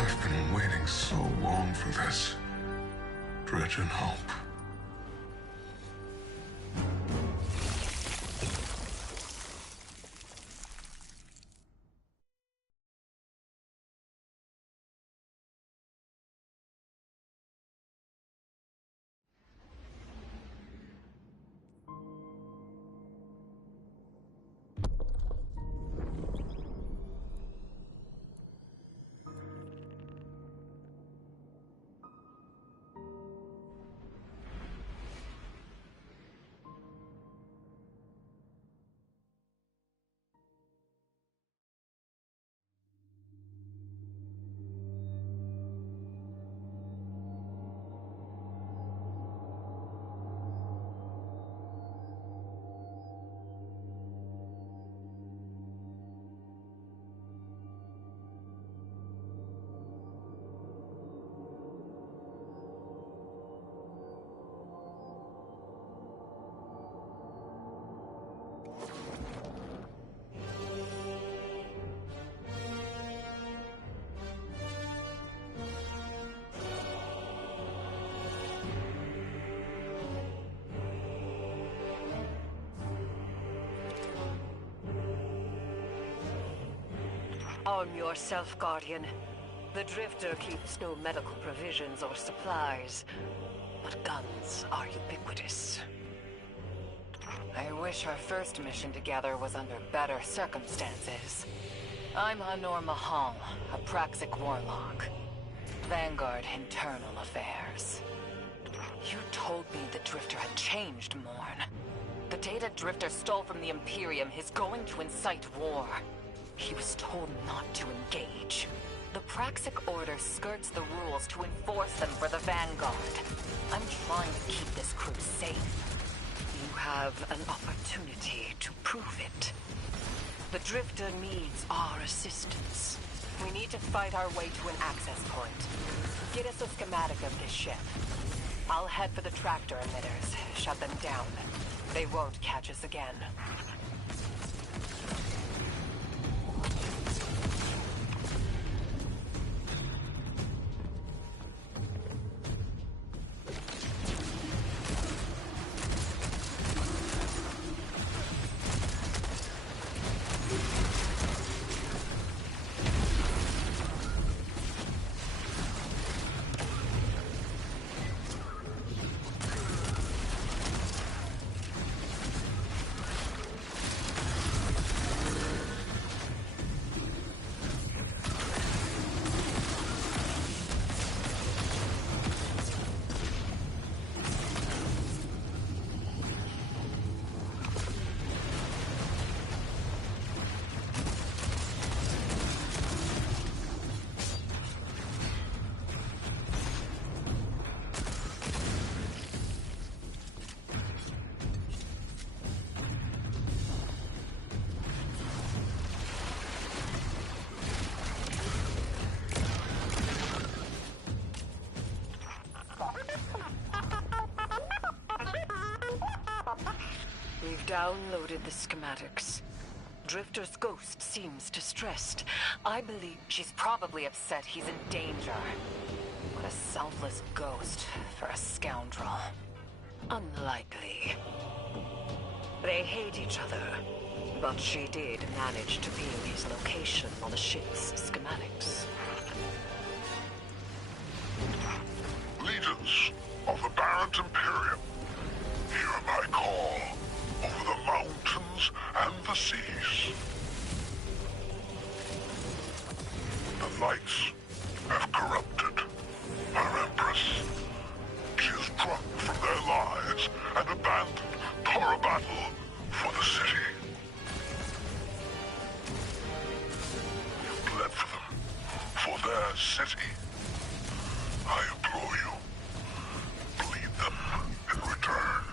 I've been waiting so long for this. Dredge and hope. Arm yourself, Guardian. The Drifter keeps no medical provisions or supplies, but guns are ubiquitous. I wish our first mission together was under better circumstances. I'm Hanor Mahal, a Praxic warlock. Vanguard Internal Affairs. You told me the Drifter had changed, Morn. The data Drifter stole from the Imperium is going to incite war. He was told not to engage. The Praxic Order skirts the rules to enforce them for the Vanguard. I'm trying to keep this crew safe. You have an opportunity to prove it. The Drifter needs our assistance. We need to fight our way to an access point. Get us a schematic of this ship. I'll head for the tractor emitters, shut them down. They won't catch us again. We've downloaded the schematics. Drifter's ghost seems distressed. I believe She's probably upset he's in danger. What a selfless ghost for a scoundrel. unlikely. They hate each other, but she did manage to pin his location on the ship's schematics. Legions of the Barrent Imperium, hear my call over the mountains and the seas. The lights have corrupted our Empress. She is struck from their lives and abandoned for a battle for the city. You bled for them, for their city. I implore you, bleed them in return.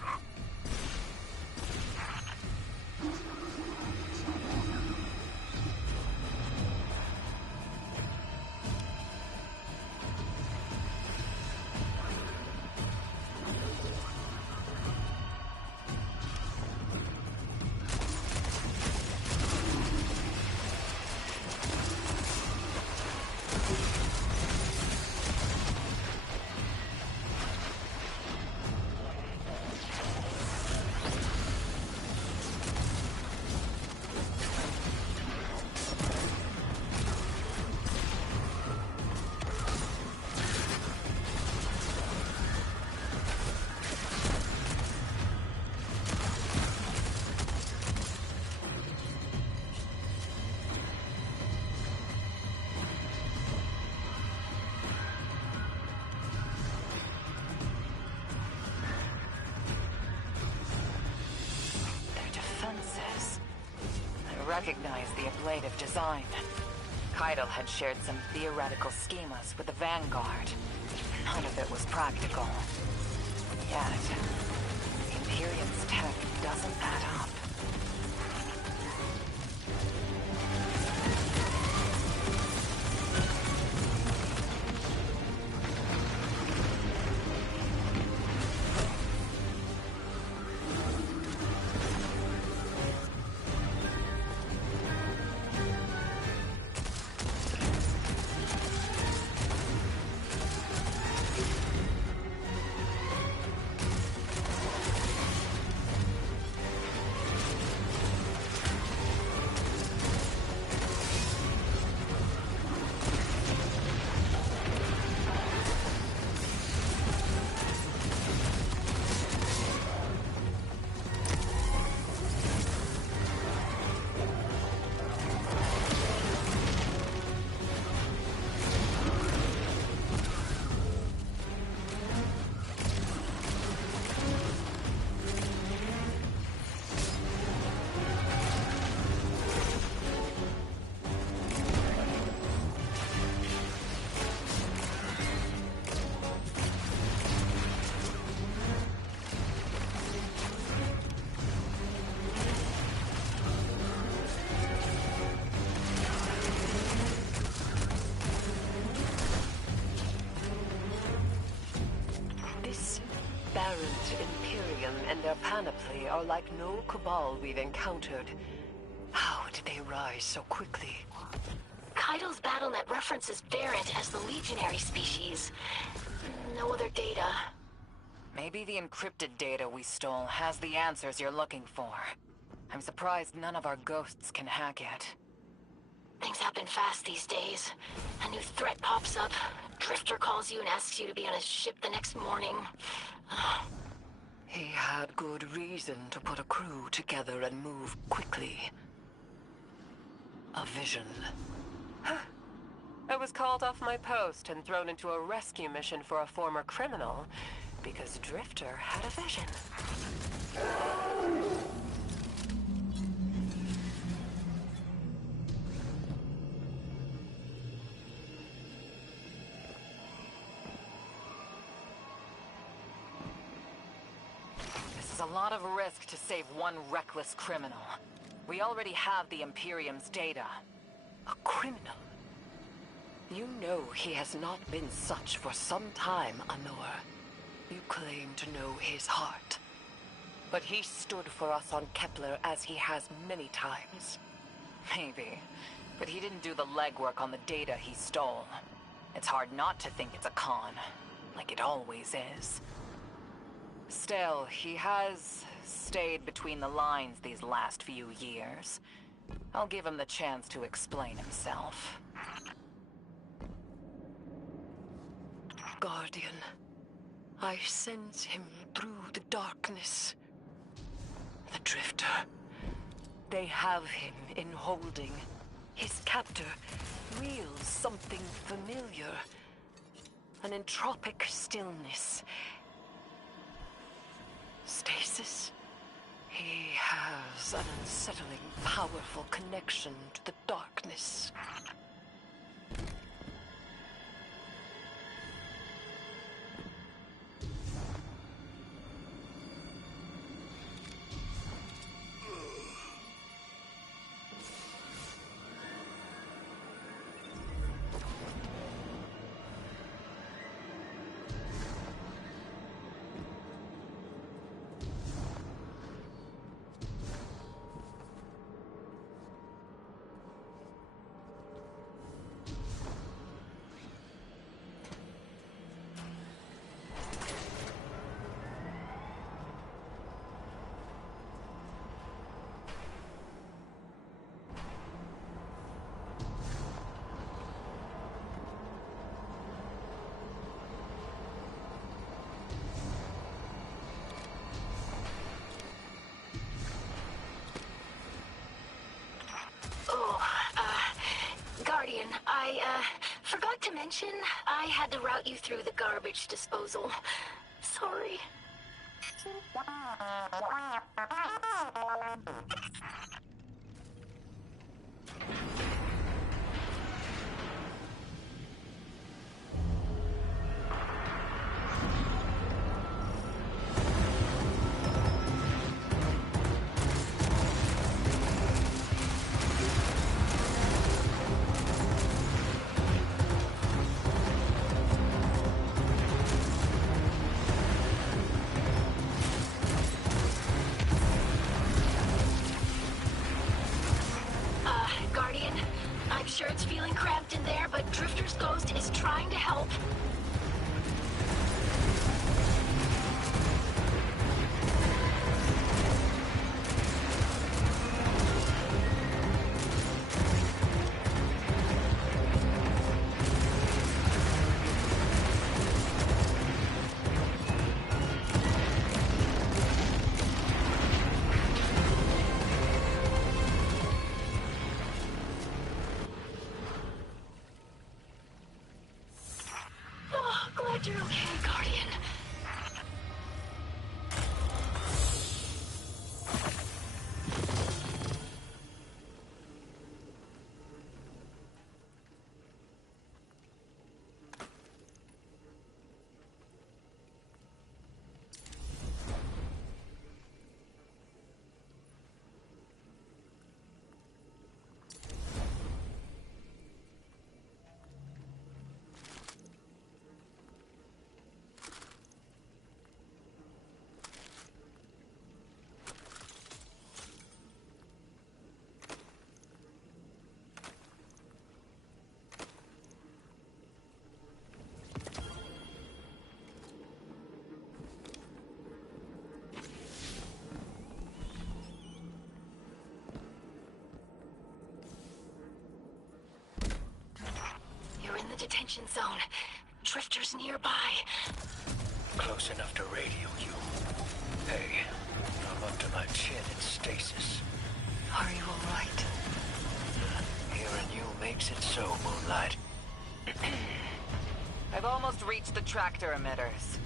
recognized the ablative design. Keitel had shared some theoretical schemas with the Vanguard. None of it was practical. Yet, the Imperium's tech doesn't add up. Imperium and their panoply are like no Cabal we've encountered. How did they rise so quickly? Keitel's BattleNet references Barrett as the legionary species. No other data. Maybe the encrypted data we stole has the answers you're looking for. I'm surprised none of our ghosts can hack it. Things happen fast these days. A new threat pops up. Drifter calls you and asks you to be on his ship the next morning. He had good reason to put a crew together and move quickly. A vision. I was called off my post and thrown into a rescue mission for a former criminal because Drifter had a vision. A lot of risk to save one reckless criminal. We already have the Imperium's data. A criminal? You know he has not been such for some time, Anor. You claim to know his heart. But he stood for us on Kepler as he has many times. Maybe. But he didn't do the legwork on the data he stole. It's hard not to think it's a con. Like it always is. Still, he has stayed between the lines these last few years. I'll give him the chance to explain himself. Guardian, I sense him through the darkness. The Drifter. They have him in holding. His captor wields something familiar. An entropic stillness. Stasis? He has an unsettling, powerful connection to the darkness. Guardian, I forgot to mention I had to route you through the garbage disposal. Sorry. sure it's feeling cramped in there, but Drifter's ghost is trying to help. Oh, glad you're okay, Guardian. You're in the detention zone. Drifter's nearby. Close enough to radio you. Hey, I'm up to my chin in stasis. Are you all right? Hearing you makes it so, Moonlight. I've almost reached the tractor emitters.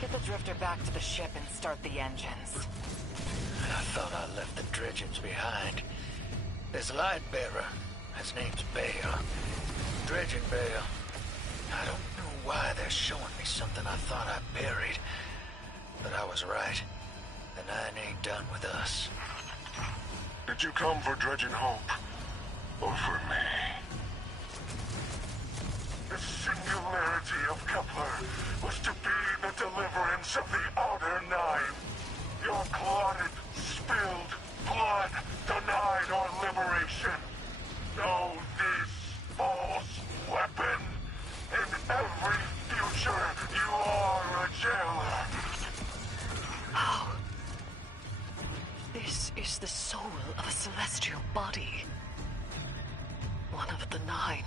Get the Drifter back to the ship and start the engines. I thought I left the dredgens behind. There's a light bearer. His name's Bale. Dredgen Bale. I don't know why they're showing me something I thought I buried. But I was right. The Nine ain't done with us. Did you come for Dredgen Hope? Or for me? The singularity of Kepler was to be the deliverance of the Outer Nine. Your clotted, spilled blood denied our liberation. Know this false weapon. In every future, you are a jailer. How? This is the soul of a celestial body. One of the Nine.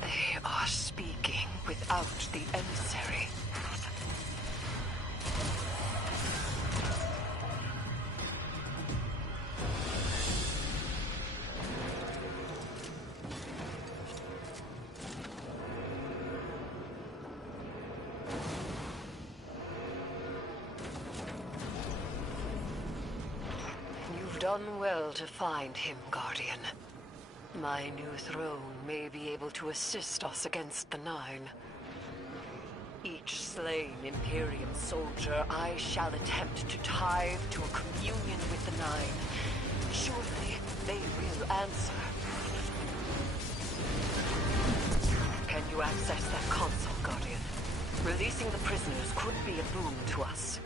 They are speaking without the emissary. You've done well to find him, Guardian. My new throne may be able to assist us against the Nine. Each slain Imperium soldier I shall attempt to tithe to a communion with the Nine. Surely they will answer. Can you access that console, Guardian? Releasing the prisoners could be a boon to us.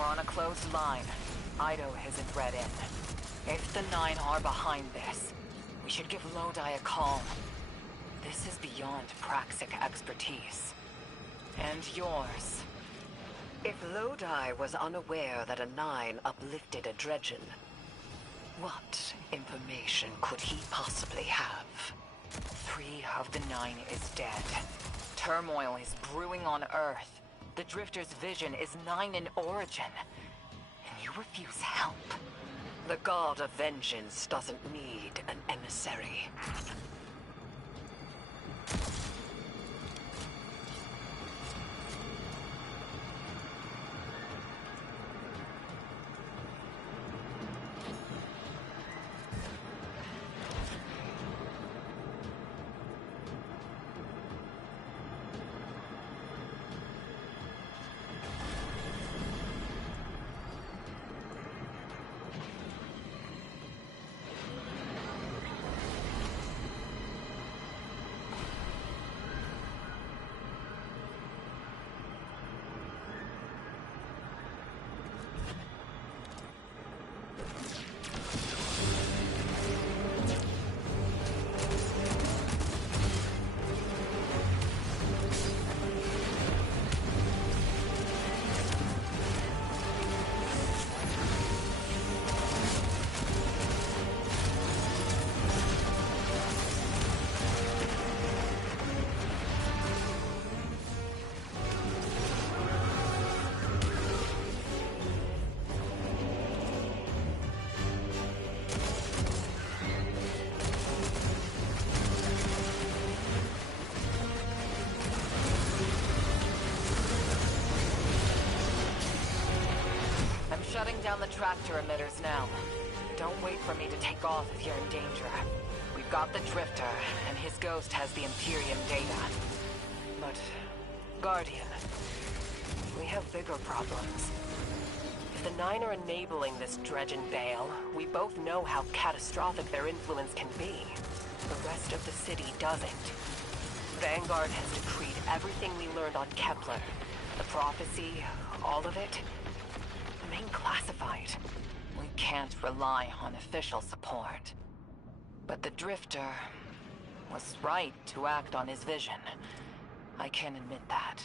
We're on a closed line. Ido isn't read in. If the Nine are behind this, we should give Lodi a call. This is beyond Praxic expertise. And yours. If Lodi was unaware that a Nine uplifted a Dredgen, what information could he possibly have? 3 of the 9 is dead. Turmoil is brewing on Earth. The Drifter's vision is 9 in origin. And you refuse help. The God of Vengeance doesn't need an emissary. Shutting down the tractor emitters now. Don't wait for me to take off if you're in danger. We've got the Drifter, and his ghost has the Imperium data. But, Guardian, we have bigger problems. If the Nine are enabling this Dredgen Bale, we both know how catastrophic their influence can be. The rest of the city doesn't. Vanguard has decreed everything we learned on Kepler. The prophecy, all of it, remain classified. We can't rely on official support. But the Drifter was right to act on his vision. I can admit that.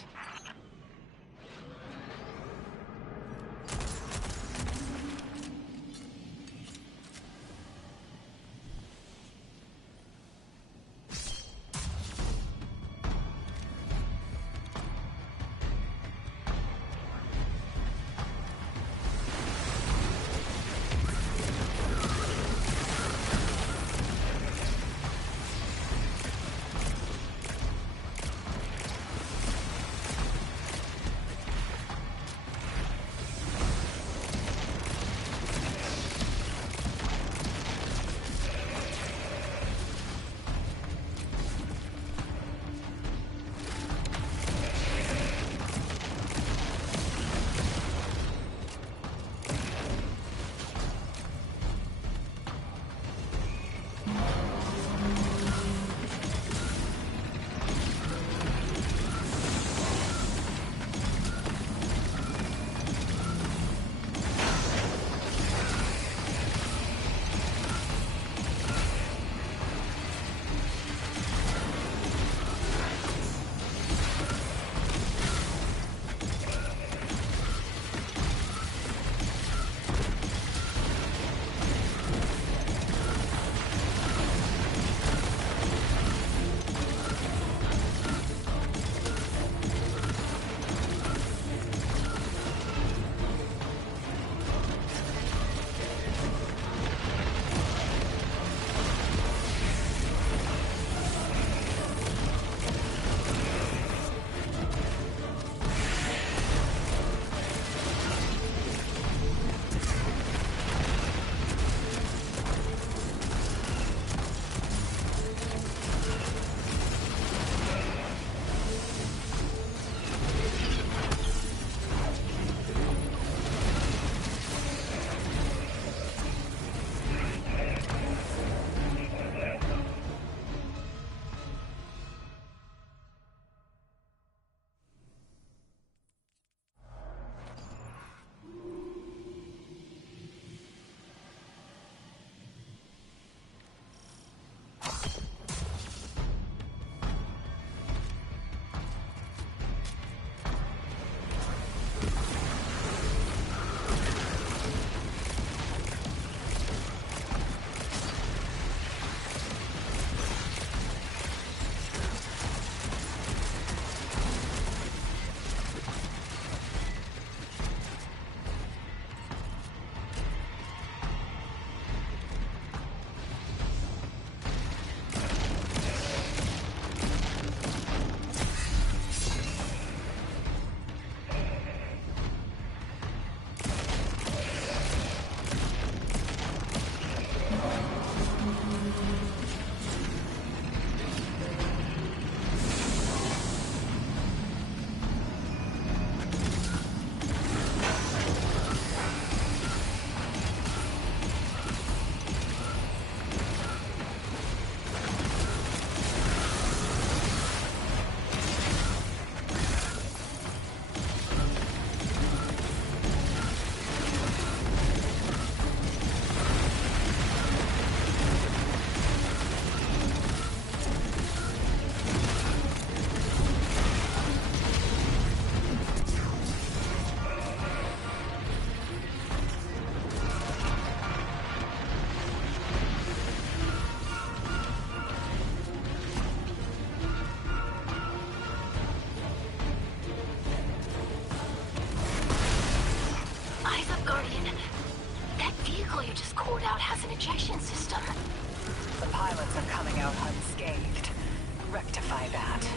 ejection system. The pilots are coming out unscathed. Rectify that.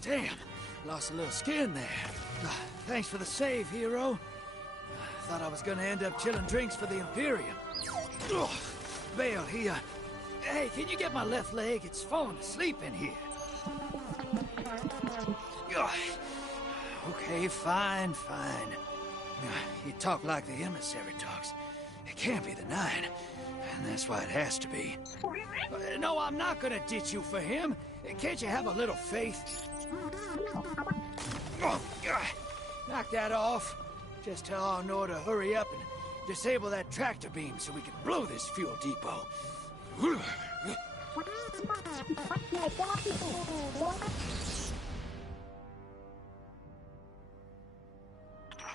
Damn, lost a little skin there. Thanks for the save, hero. Thought I was gonna end up chilling drinks for the Imperium. Bale, hey, can you get my left leg? It's falling asleep in here. Okay, fine. You talk like the emissary talks. It can't be the Nine, and that's why it has to be. No, I'm not gonna ditch you for him. Can't you have a little faith? Knock that off. Just tell Arnor to hurry up and disable that tractor beam so we can blow this fuel depot.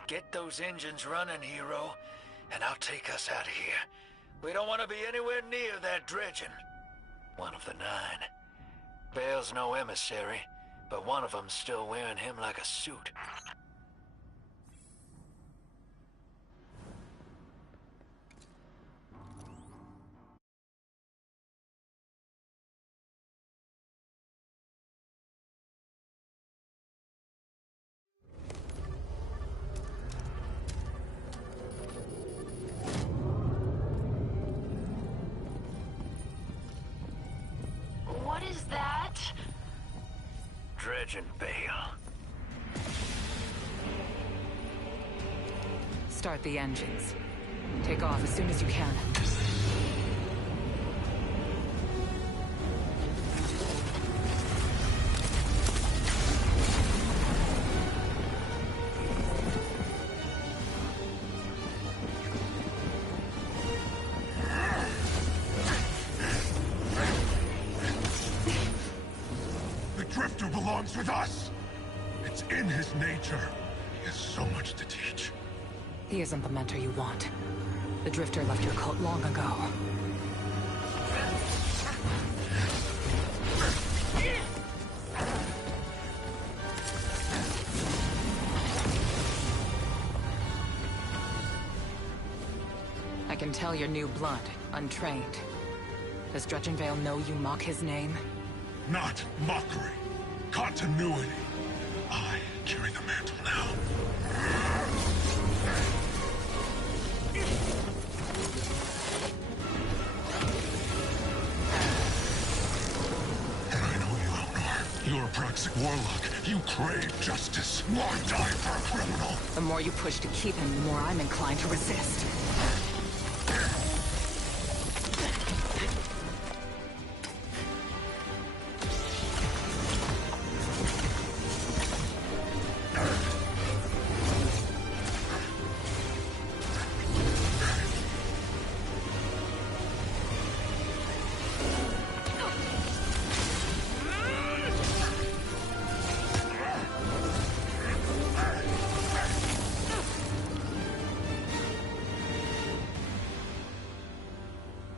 Get those engines running, hero, and I'll take us out of here. We don't want to be anywhere near that dredging. One of the Nine. Bale's no emissary, but one of them's still wearing him like a suit. Dredgen Bale. Start the engines. Take off as soon as you can. The Drifter belongs with us! It's in his nature. He has so much to teach. He isn't the mentor you want. The Drifter left your cult long ago. I can tell you're new blood, untrained. Does Dredgen Vale know you mock his name? Not mockery. Continuity. I carry the mantle now. And I know you, Elnor. You're a Praxic warlock. You crave justice. Why die for a criminal? The more you push to keep him, the more I'm inclined to resist.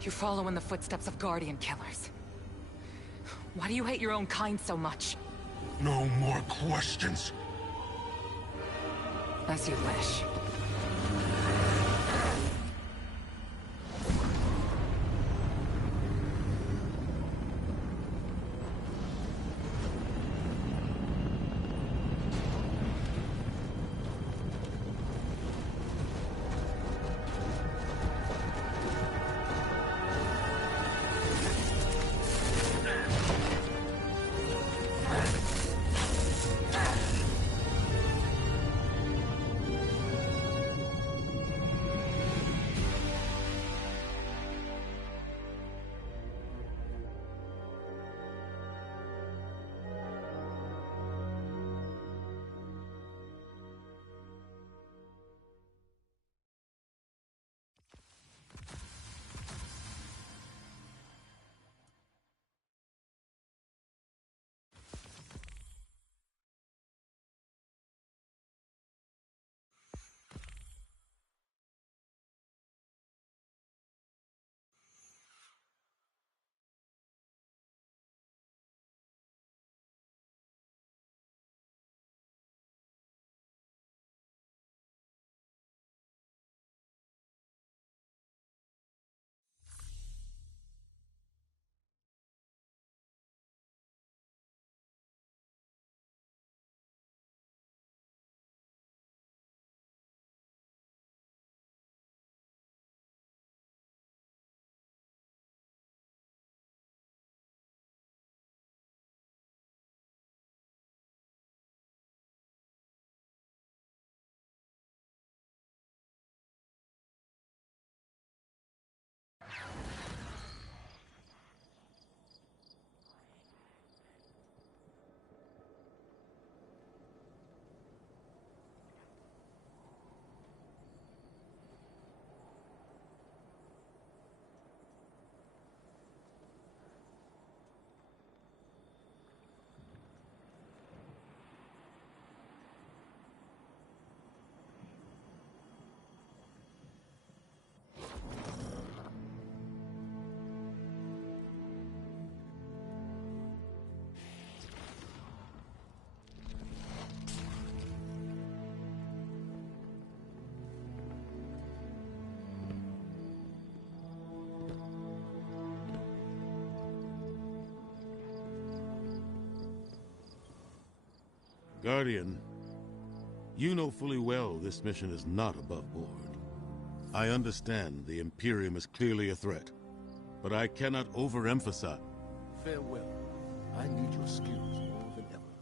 You're following the footsteps of Guardian killers. Why do you hate your own kind so much? No more questions. As you wish. Guardian, you know fully well this mission is not above board. I understand the Imperium is clearly a threat, but I cannot overemphasize. Farewell. I need your skills more than ever.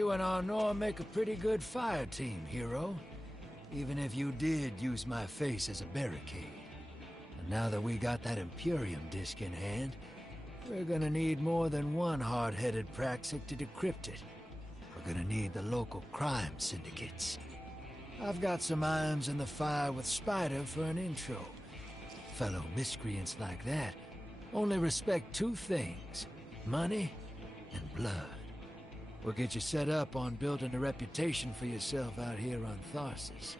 You and Arnor make a pretty good fire team, hero. Even if you did use my face as a barricade. And now that we got that Imperium disk in hand, we're gonna need more than one hard-headed Praxic to decrypt it. We're gonna need the local crime syndicates. I've got some irons in the fire with Spider for an intro. Fellow miscreants like that only respect two things: money and blood. We'll get you set up on building a reputation for yourself out here on Tharsis,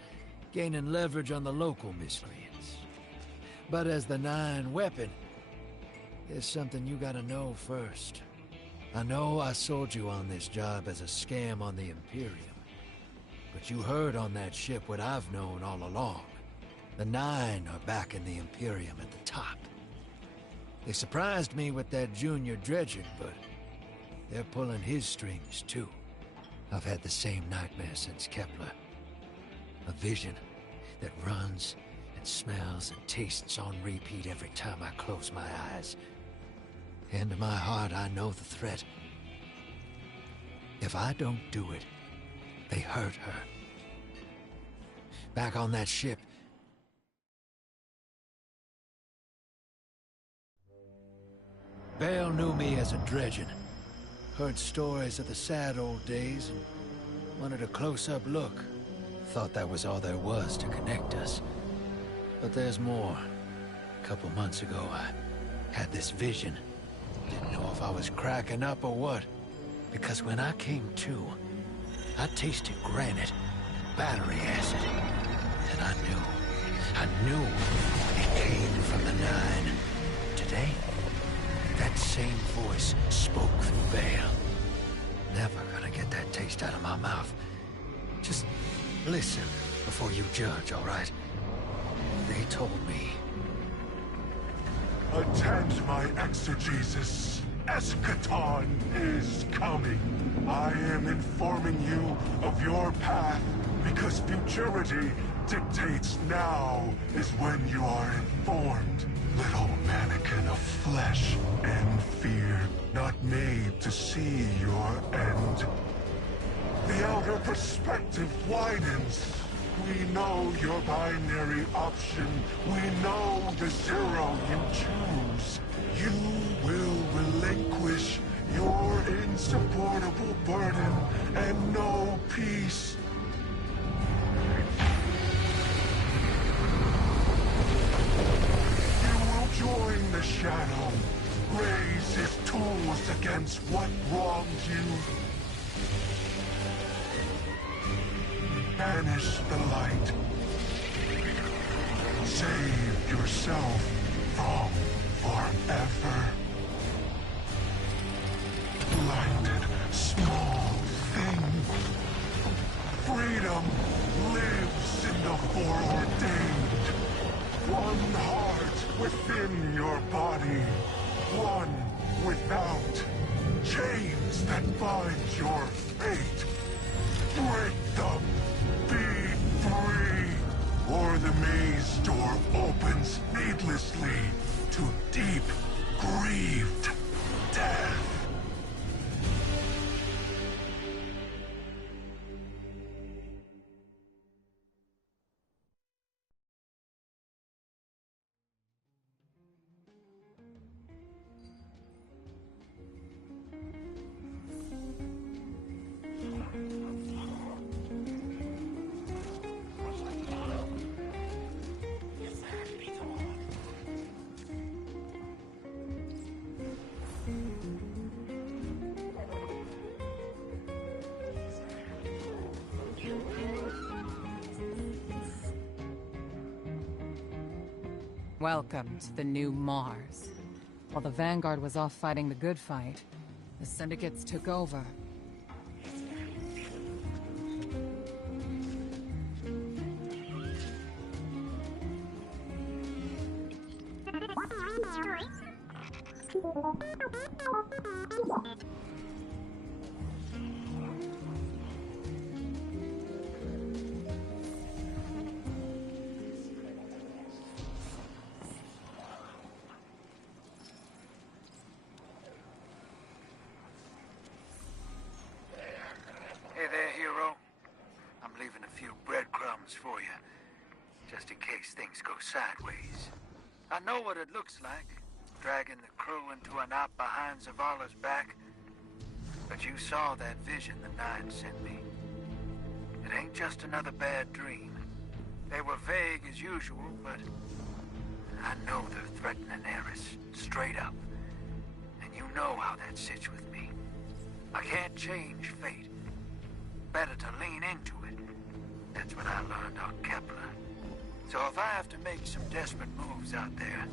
gaining leverage on the local miscreants. But as the Nine weapon, there's something you gotta know first. I know I sold you on this job as a scam on the Imperium, but you heard on that ship what I've known all along. The Nine are backing the Imperium at the top. They surprised me with that junior dredger, but they're pulling his strings too. I've had the same nightmare since Kepler. A vision that runs and smells and tastes on repeat every time I close my eyes. In my heart, I know the threat. If I don't do it, they hurt her. Back on that ship, Bale knew me as a dredgen. Heard stories of the sad old days and wanted a close-up look. Thought that was all there was to connect us. But there's more. A couple months ago, I had this vision. Didn't know if I was cracking up or what. Because when I came to, I tasted granite and battery acid. And I knew it came from the Nine. Today, that same voice spoke through Bale. Never gonna get that taste out of my mouth. Just listen before you judge, all right? They told me. Attend my exegesis. Eschaton is coming. I am informing you of your path because futurity dictates now is when you are informed. Little mannequin of flesh and fear, not made to see your end. The outer perspective widens. We know your binary option. We know the zero you choose. You will relinquish your insupportable burden and know peace. Join the Shadow. Raise his tools against what wronged you. Banish the light. Save yourself from forever. Blinded, small thing. Freedom lives in the foreordained. One heart within your body. One without. Chains that bind your fate. Break them. Be free. Or the maze door opens needlessly to deep, grieved death. Welcome to the new Mars. While the Vanguard was off fighting the good fight, the Syndicates took over. just in case things go sideways. I know what it looks like, dragging the crew into a knot behind Zavala's back. But you saw that vision the Nine sent me. It ain't just another bad dream. They were vague as usual, but I know they're threatening Eris, straight up. And you know how that sits with me. I can't change fate. Better to lean into it. That's what I learned on Kepler. So if I have to make some desperate moves out there,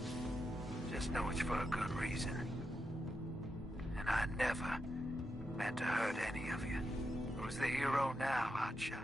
just know it's for a good reason. And I never meant to hurt any of you. Who's the hero now, Hotshot?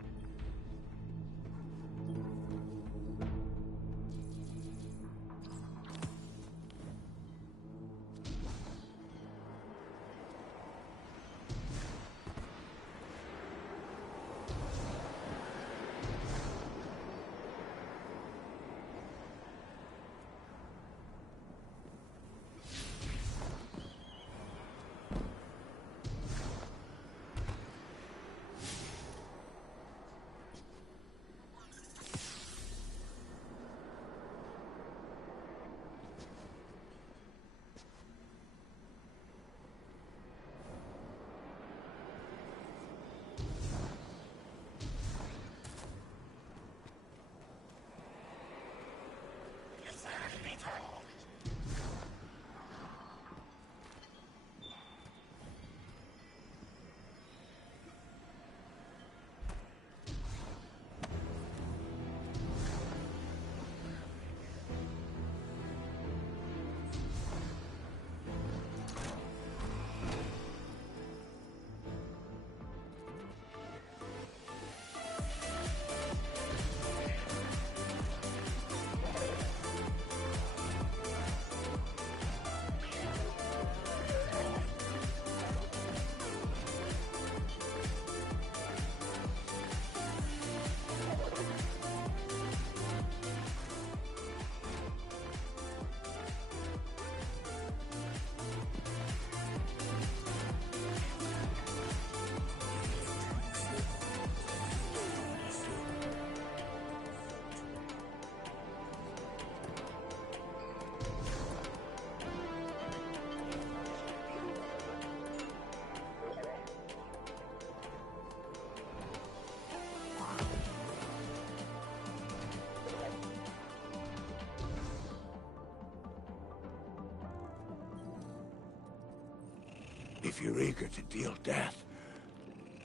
If you're eager to deal death,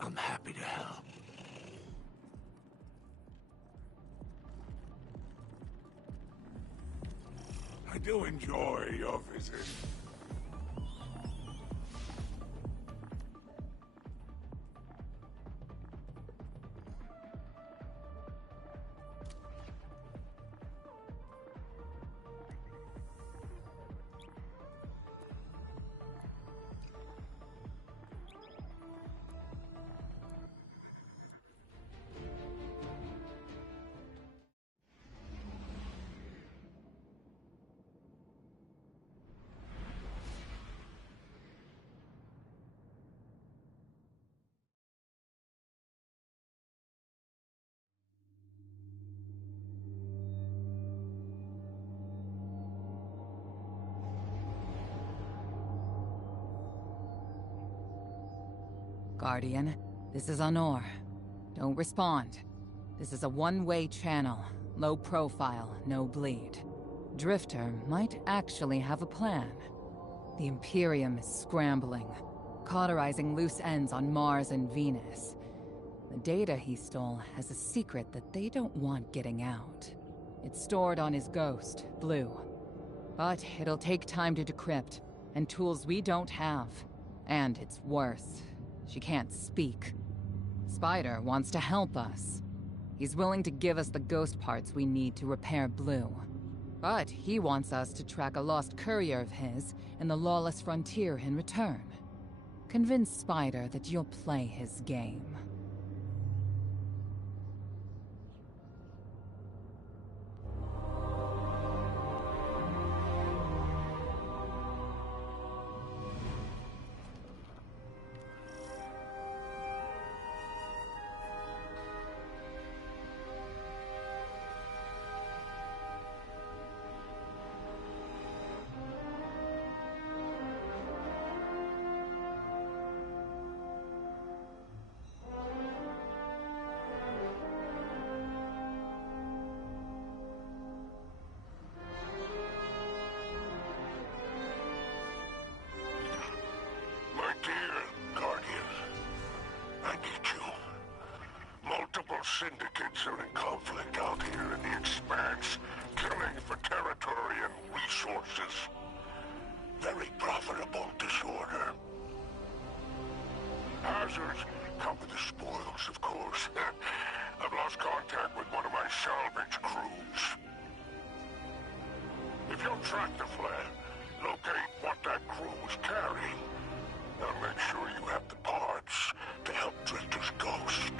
I'm happy to help. I do enjoy your visit. Guardian, this is Honor. Don't respond. This is a one-way channel. Low profile, no bleed. Drifter might actually have a plan. The Imperium is scrambling, cauterizing loose ends on Mars and Venus. The data he stole has a secret that they don't want getting out. It's stored on his ghost, Blue. But it'll take time to decrypt, and tools we don't have. And it's worse. She can't speak. Spider wants to help us. He's willing to give us the ghost parts we need to repair Blue. But he wants us to track a lost courier of his in the lawless frontier in return. Convince Spider that you'll play his game. syndicate are in conflict out here in the Expanse, killing for territory and resources. Very profitable disorder. Hazards come with the spoils, of course. I've lost contact with one of my salvage crews. If you'll track the flare, locate what that crew was carrying, I'll make sure you have the parts to help Drifter's ghost.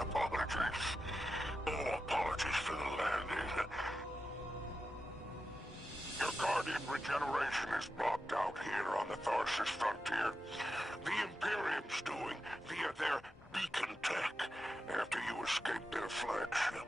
Apologies. Oh, apologies for the landing. Your Guardian regeneration is blocked out here on the Tharsis frontier. The Imperium's doing via their beacon tech after you escape their flagship.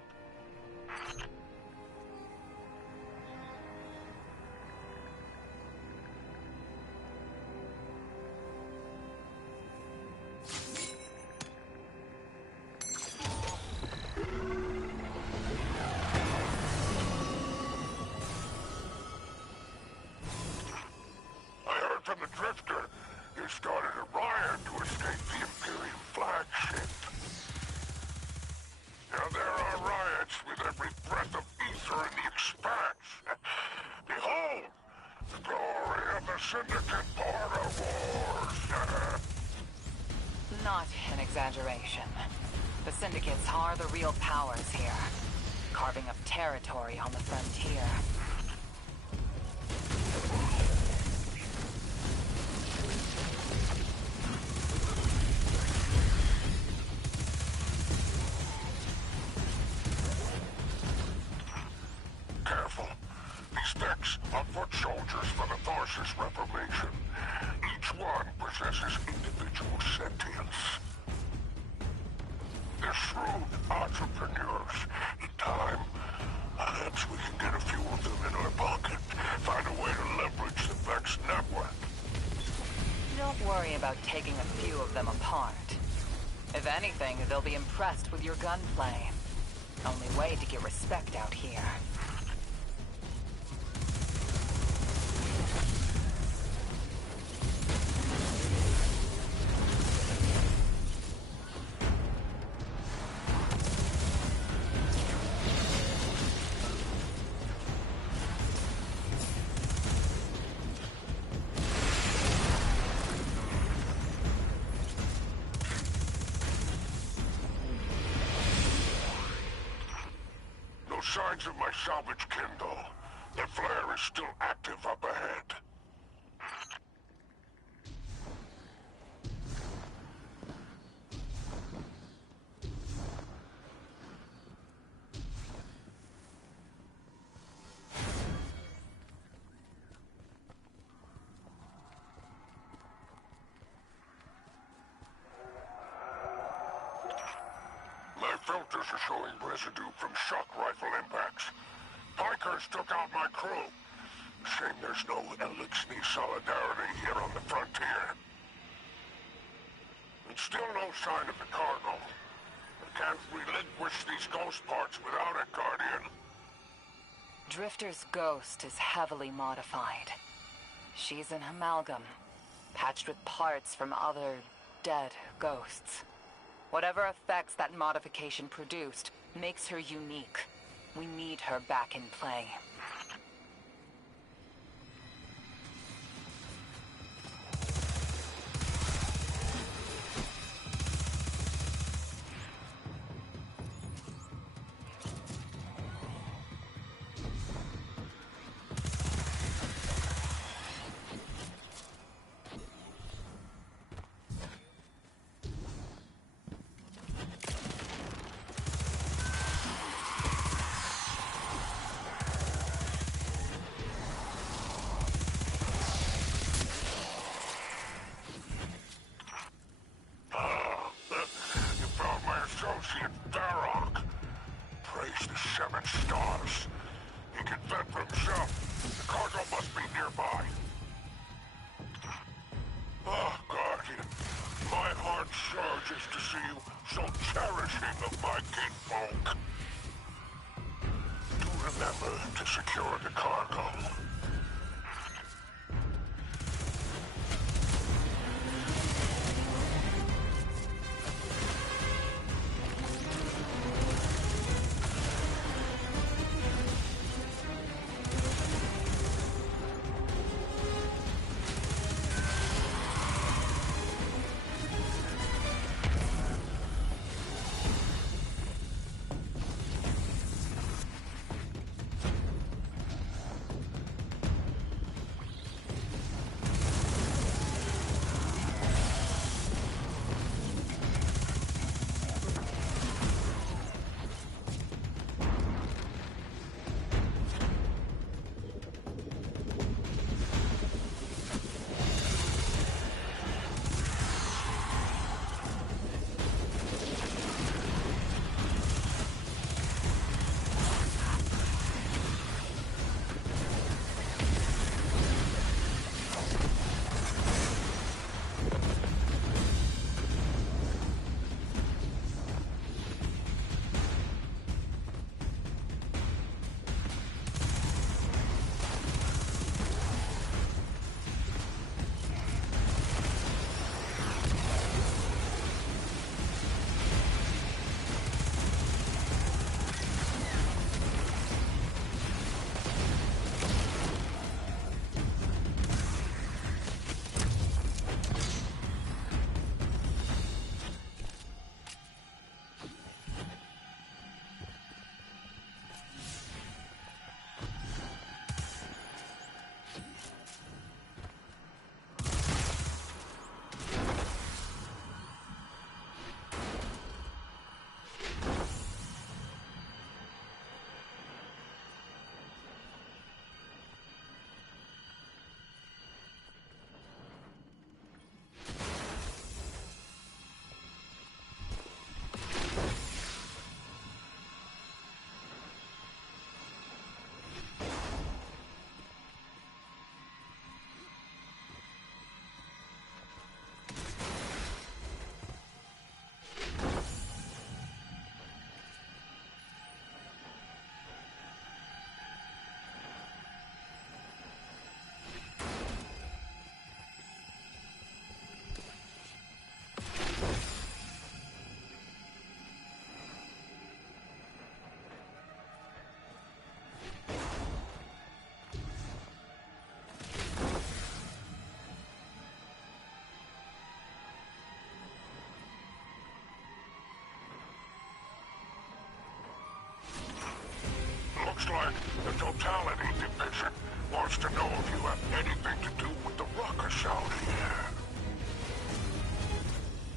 From the Drifter, they started a riot to escape the Imperium flagship. Now there are riots with every breath of ether in the Expanse. Behold, the glory of the Syndicate Border Wars. Not an exaggeration. The Syndicates are the real powers here, carving up territory on the frontier. Careful. These Vex are foot soldiers for the Tharsis Reformation. Each one possesses individual sentience. They're shrewd entrepreneurs. In time, perhaps we can get a few of them in our pocket. Find a way to leverage the Vex network. Don't worry about taking a few of them apart. If anything, they'll be impressed with your gunplay. Only way to get respect out here. Signs of my salvage Kindle. The flare is still active up ahead. My filters are showing residue from shock rifle impacts. Pikers took out my crew. Shame there's no Elixir solidarity here on the frontier. And still no sign of the cargo. I can't relinquish these ghost parts without it, Guardian. Drifter's ghost is heavily modified. She's an amalgam, patched with parts from other dead ghosts. Whatever effects that modification produced makes her unique. We need her back in play. Folk. Do remember to secure the cargo. Looks like the Totality Division wants to know if you have anything to do with the ruckus out here.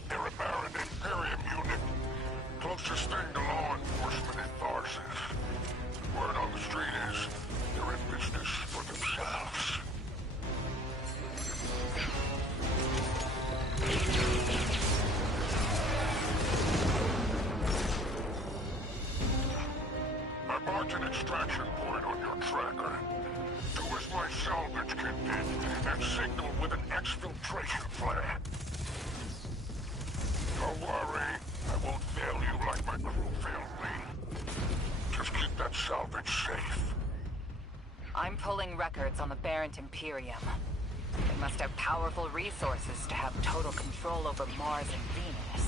They're a Baron Imperium unit. Closest thing to law enforcement in Tharsis. Word on the street is they're in business for themselves. I marked an extraction point on your tracker. Do as my salvage kit did, and signal with an exfiltration flare. Don't worry, I won't fail you like my crew failed me. Just keep that salvage safe. I'm pulling records on the Barrent Imperium. They must have powerful resources to have total control over Mars and Venus.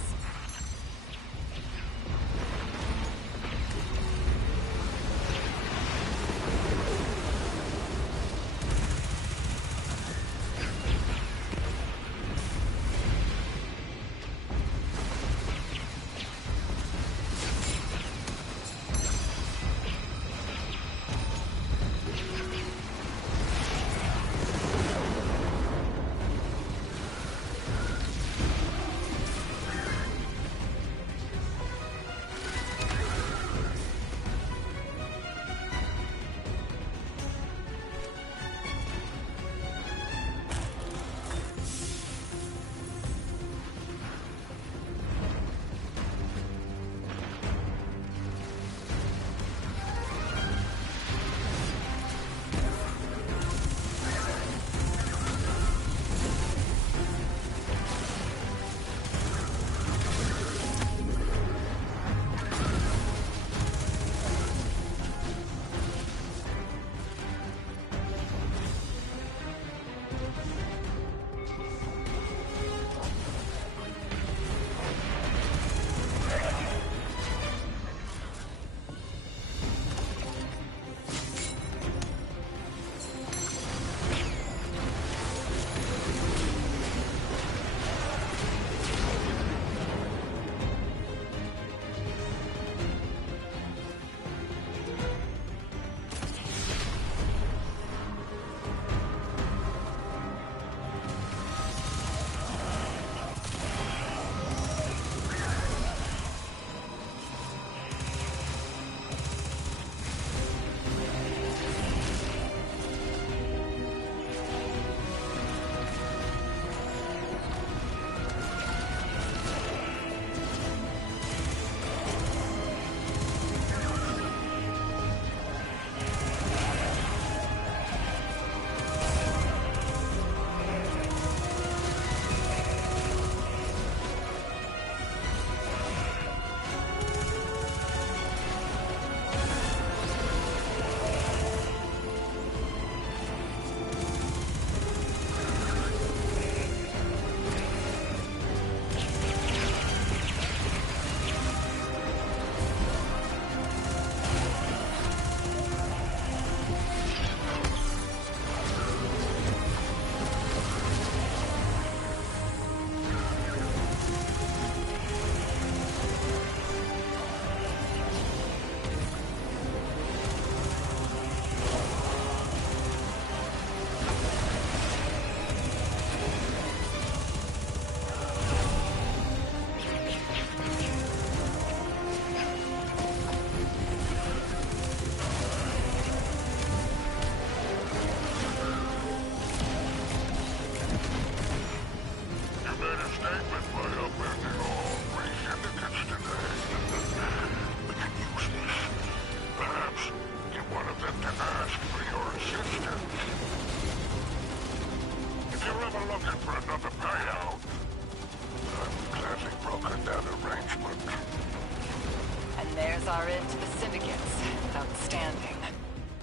We're into the syndicates. Outstanding.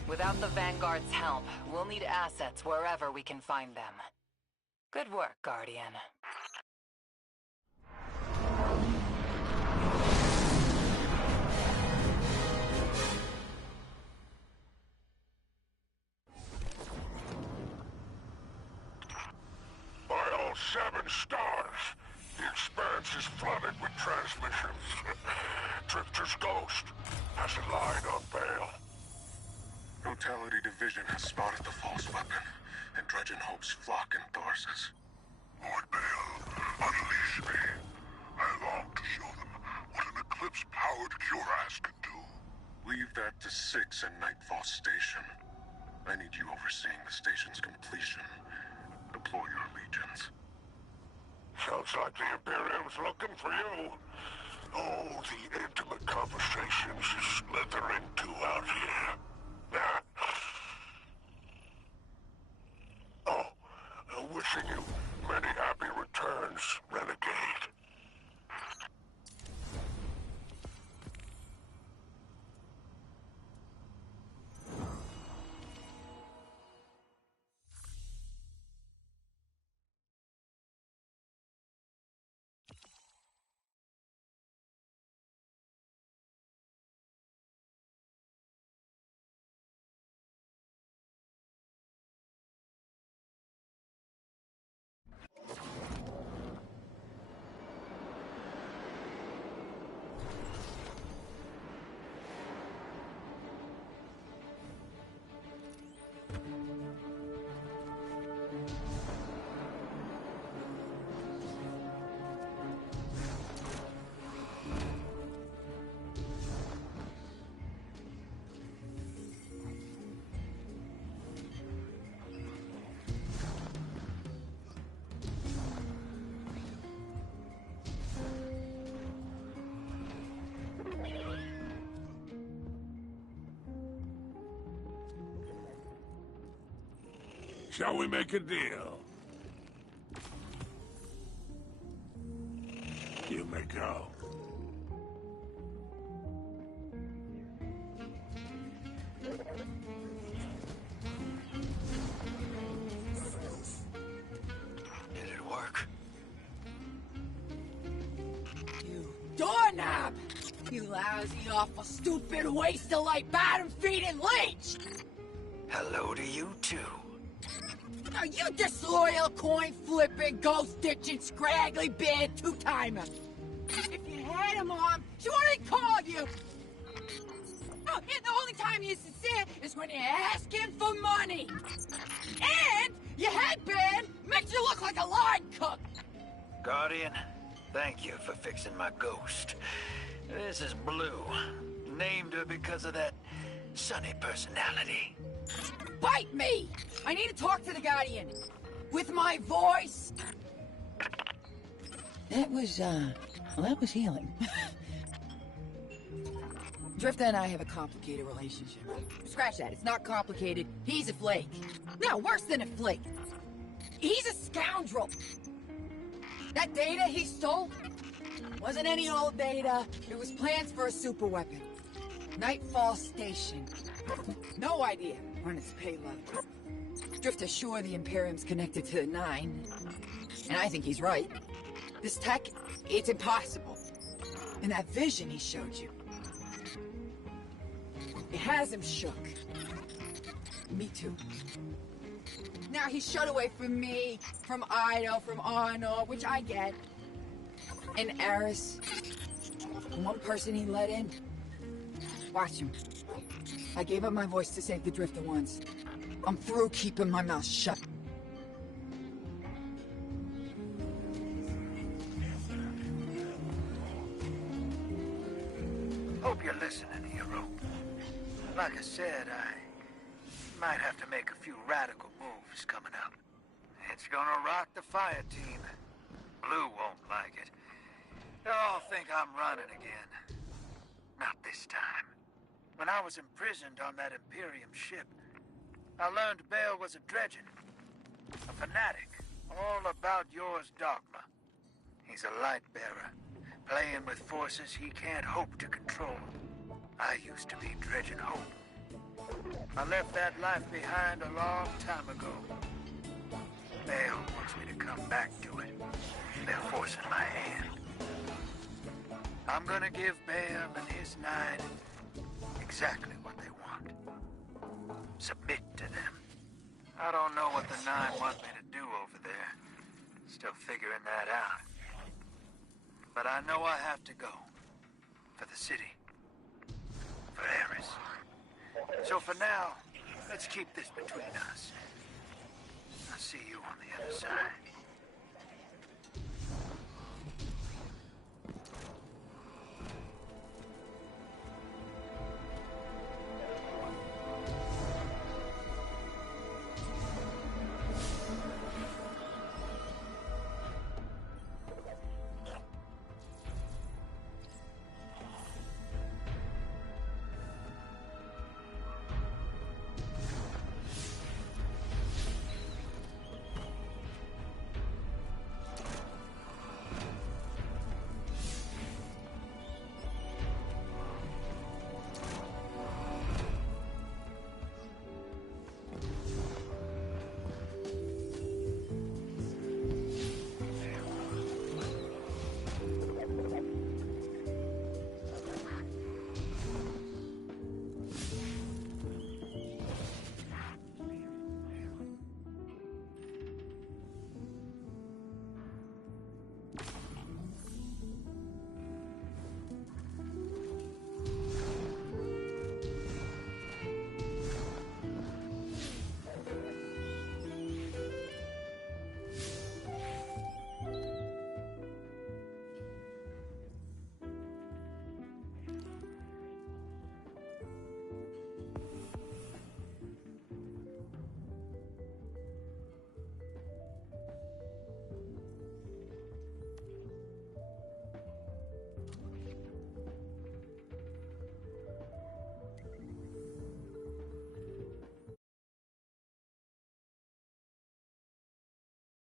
Without the Vanguard's help, we'll need assets wherever we can find them. Good work, Guardian. By all 7 stars, the Expanse is flooded with transmissions. Drifter's ghost has a line on Bale. Totality Division has spotted the false weapon, and Dredgen hopes flock in Tharsis. Lord Bale, unleash me. I long to show them what an Eclipse-powered cuirass can do. Leave that to 6 and Nightfall Station. I need you overseeing the station's completion. Deploy your legions. Sounds like the Imperium's looking for you. Oh, the intimate conversations you slither into out here. Oh, wishing you many happy returns, Renegade. Shall we make a deal? You may go. Did it work? You doorknob! You lousy, awful, stupid, waste of light, bottom-feeding leech! Hello to you, too. Are you disloyal, coin-flipping, ghost-ditching, scraggly beard two-timer? If you had a mom, she wouldn't call you! Oh, and the only time you're sincere is when you're asking for money! And your headband makes you look like a line cook! Guardian, thank you for fixing my ghost. This is Blue. Named her because of that sunny personality. Bite me! I need to talk to the Guardian. With my voice. That was healing. Drifter and I have a complicated relationship. Scratch that, it's not complicated. He's a flake. No, worse than a flake. He's a scoundrel. That data he stole wasn't any old data. It was plans for a super weapon. Nightfall Station. No idea on its payload. Drifter's sure the Imperium's connected to the Nine. And I think he's right. This tech, it's impossible. And that vision he showed you, it has him shook. Me too. Now he's shut away from me, from Ido, from Arnor, which I get. And Eris. One person he let in. Watch him. I gave up my voice to save the Drifter once. I'm through keeping my mouth shut. Hope you're listening, hero. Like I said, I might have to make a few radical moves coming up. It's gonna rock the fire team. Blue won't like it. They'll all think I'm running again. Not this time. When I was imprisoned on that Imperium ship, I learned Bale was a Dredgen. A fanatic, all about yours dogma. He's a light bearer, playing with forces he can't hope to control. I used to be Dredgen Hope. I left that life behind a long time ago. Bale wants me to come back to it. They're forcing my hand. I'm gonna give Bale and his 9 exactly what they want. Submit to them. I don't know what the 9 want me to do over there. Still figuring that out. But I know I have to go. For the city. For Eris. So for now, let's keep this between us. I'll see you on the other side.